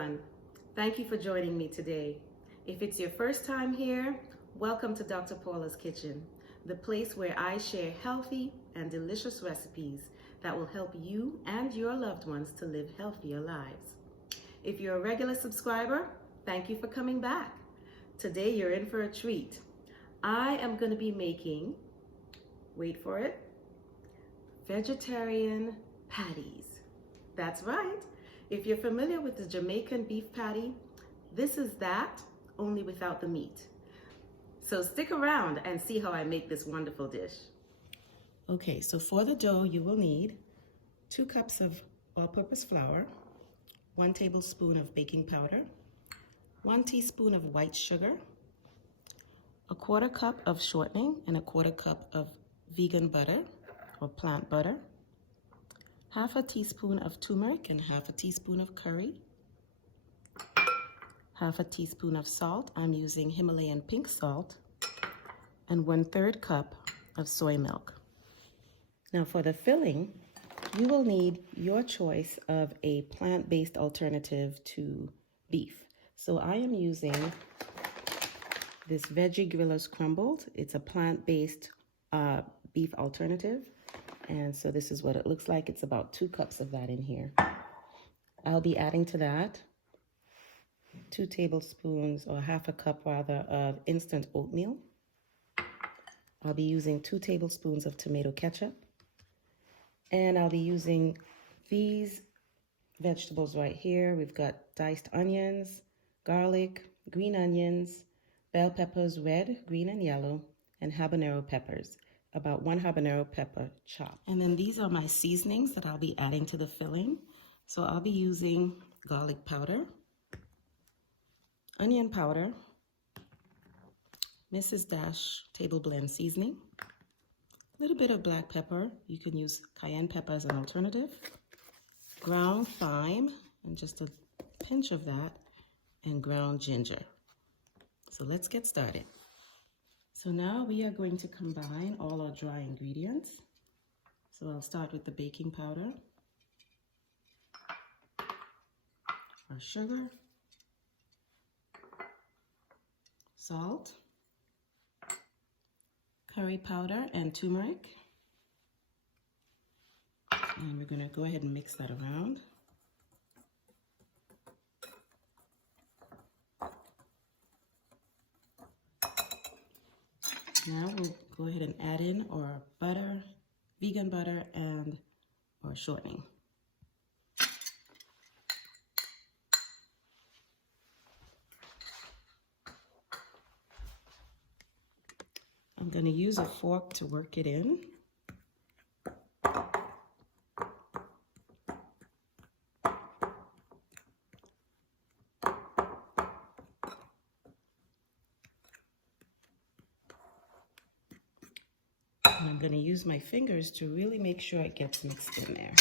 everyone. Thank you for joining me today. If it's your first time here, welcome to Dr. Paula's Kitchen, the place where I share healthy and delicious recipes that will help you and your loved ones to live healthier lives. If you're a regular subscriber, thank you for coming back. Today you're in for a treat. I am going to be making, wait for it, vegetarian patties. That's right. If you're familiar with the Jamaican beef patty, this is that, only without the meat. So stick around and see how I make this wonderful dish. Okay, so for the dough, you will need 2 cups of all-purpose flour, 1 tablespoon of baking powder, 1 teaspoon of white sugar, 1/4 cup of shortening, and 1/4 cup of vegan butter or plant butter, 1/2 teaspoon of turmeric and 1/2 teaspoon of curry, 1/2 teaspoon of salt. I'm using Himalayan pink salt, and 1/3 cup of soy milk. Now for the filling, you will need your choice of a plant-based alternative to beef. So I am using this Veggie Crumbled. It's a plant-based beef alternative. And so this is what it looks like. It's about 2 cups of that in here. I'll be adding to that 2 tablespoons or 1/2 cup rather of instant oatmeal. I'll be using 2 tablespoons of tomato ketchup. And I'll be using these vegetables right here. We've got diced onions, garlic, green onions, bell peppers, red, green, and yellow, and habanero peppers. About 1 habanero pepper chopped. And then these are my seasonings that I'll be adding to the filling. So I'll be using garlic powder, onion powder, Mrs. Dash table blend seasoning, a little bit of black pepper. You can use cayenne pepper as an alternative, ground thyme, and just a pinch of that, and ground ginger. So let's get started. So now we are going to combine all our dry ingredients. So I'll start with the baking powder, our sugar, salt, curry powder, and turmeric. And we're going to go ahead and mix that around. Now we'll go ahead and add in our butter, vegan butter, and our shortening. I'm going to use a fork to work it in. And I'm going to use my fingers to really make sure it gets mixed in there.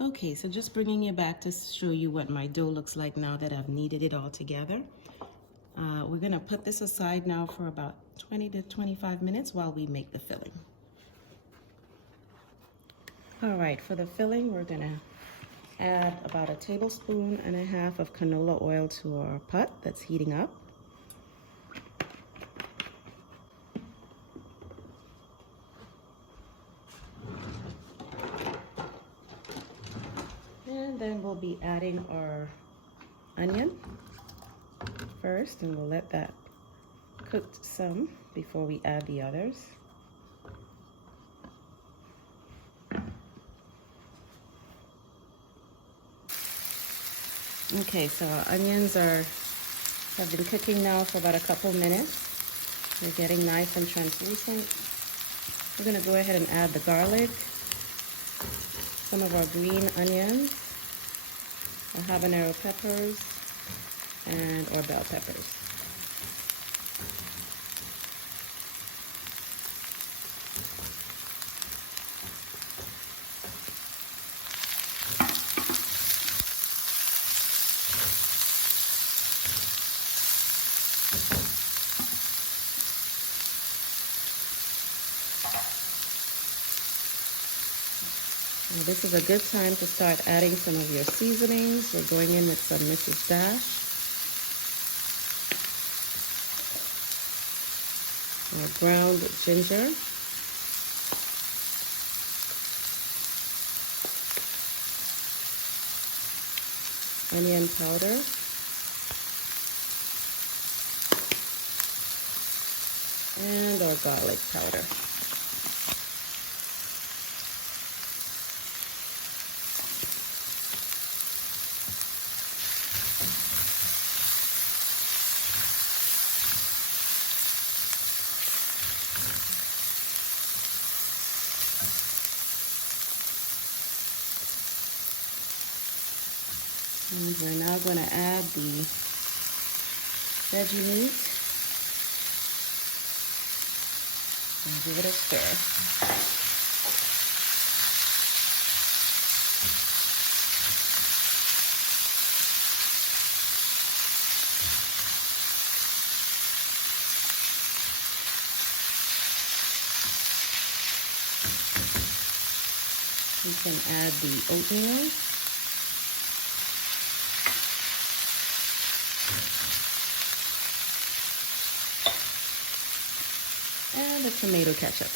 Okay, so just bringing it back to show you what my dough looks like now that I've kneaded it all together. We're going to put this aside now for about 20 to 25 minutes while we make the filling. All right, for the filling, we're going to add about 1.5 tablespoons of canola oil to our pot that's heating up. And then we'll be adding our onion first, and we'll let that cook some before we add the others. Okay, so our onions have been cooking now for about a couple minutes. They're getting nice and translucent. We're going to go ahead and add the garlic, some of our green onions, our habanero peppers, and our bell peppers. Now, this is a good time to start adding some of your seasonings. We're going in with some Mrs. Dash, our ground ginger, onion powder, and our garlic powder. And we're now going to add the veggie meat and give it a stir. You can add the oatmeal. And the tomato ketchup.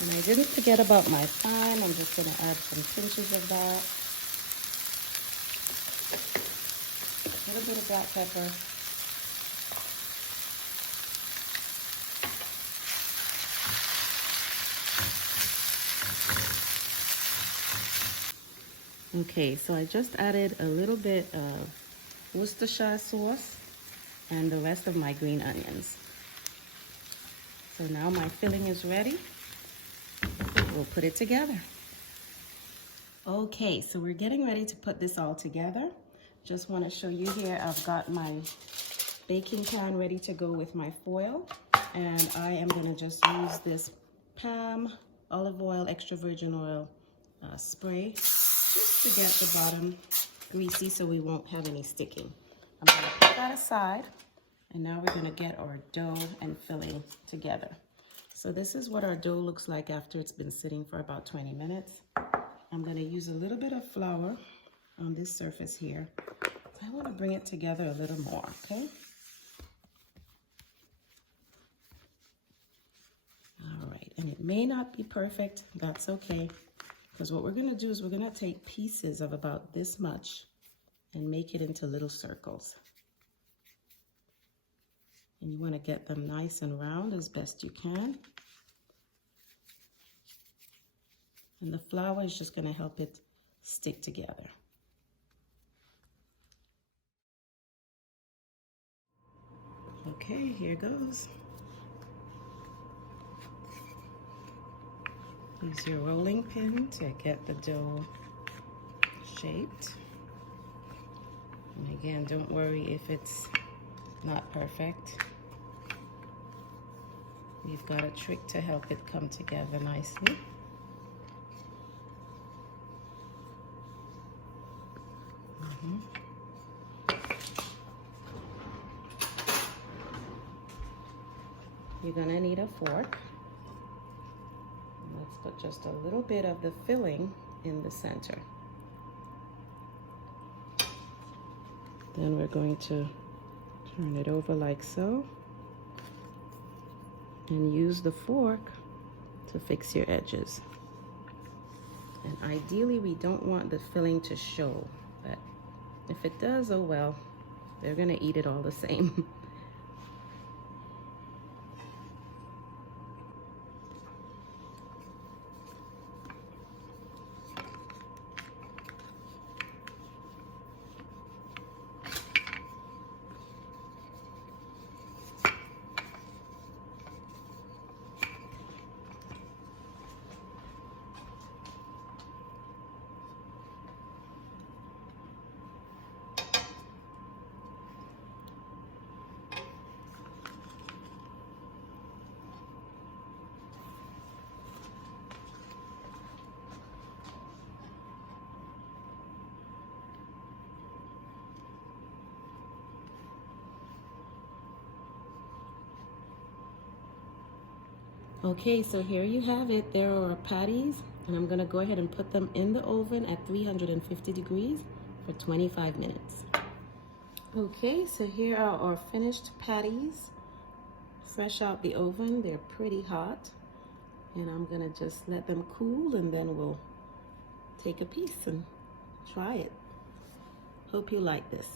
And I didn't forget about my thyme. I'm just going to add some pinches of that. A little bit of black pepper. Okay, so I just added a little bit of Worcestershire sauce and the rest of my green onions. So now my filling is ready. We'll put it together. Okay, so we're getting ready to put this all together. Just want to show you here, I've got my baking pan ready to go with my foil. And I am going to just use this Palm olive oil, extra virgin oil spray, just to get the bottom greasy so we won't have any sticking. I'm going to put that aside, and now we're going to get our dough and filling together. So this is what our dough looks like after it's been sitting for about 20 minutes. I'm going to use a little bit of flour on this surface here. I want to bring it together a little more, okay? All right, and it may not be perfect, that's okay. Because what we're going to do is we're going to take pieces of about this much and make it into little circles. And you want to get them nice and round as best you can. And the flour is just going to help it stick together. Okay, here goes. Use your rolling pin to get the dough shaped. And again, don't worry if it's not perfect. We've got a trick to help it come together nicely. You're gonna need a fork. Let's put just a little bit of the filling in the center. Then we're going to turn it over like so. And use the fork to fix your edges. And ideally, we don't want the filling to show, but if it does, oh well, they're gonna eat it all the same. Okay, so here you have it. There are our patties, and I'm gonna go ahead and put them in the oven at 350 degrees for 25 minutes. Okay, so here are our finished patties, fresh out the oven. They're pretty hot, and I'm gonna just let them cool, and then we'll take a piece and try it. Hope you like this.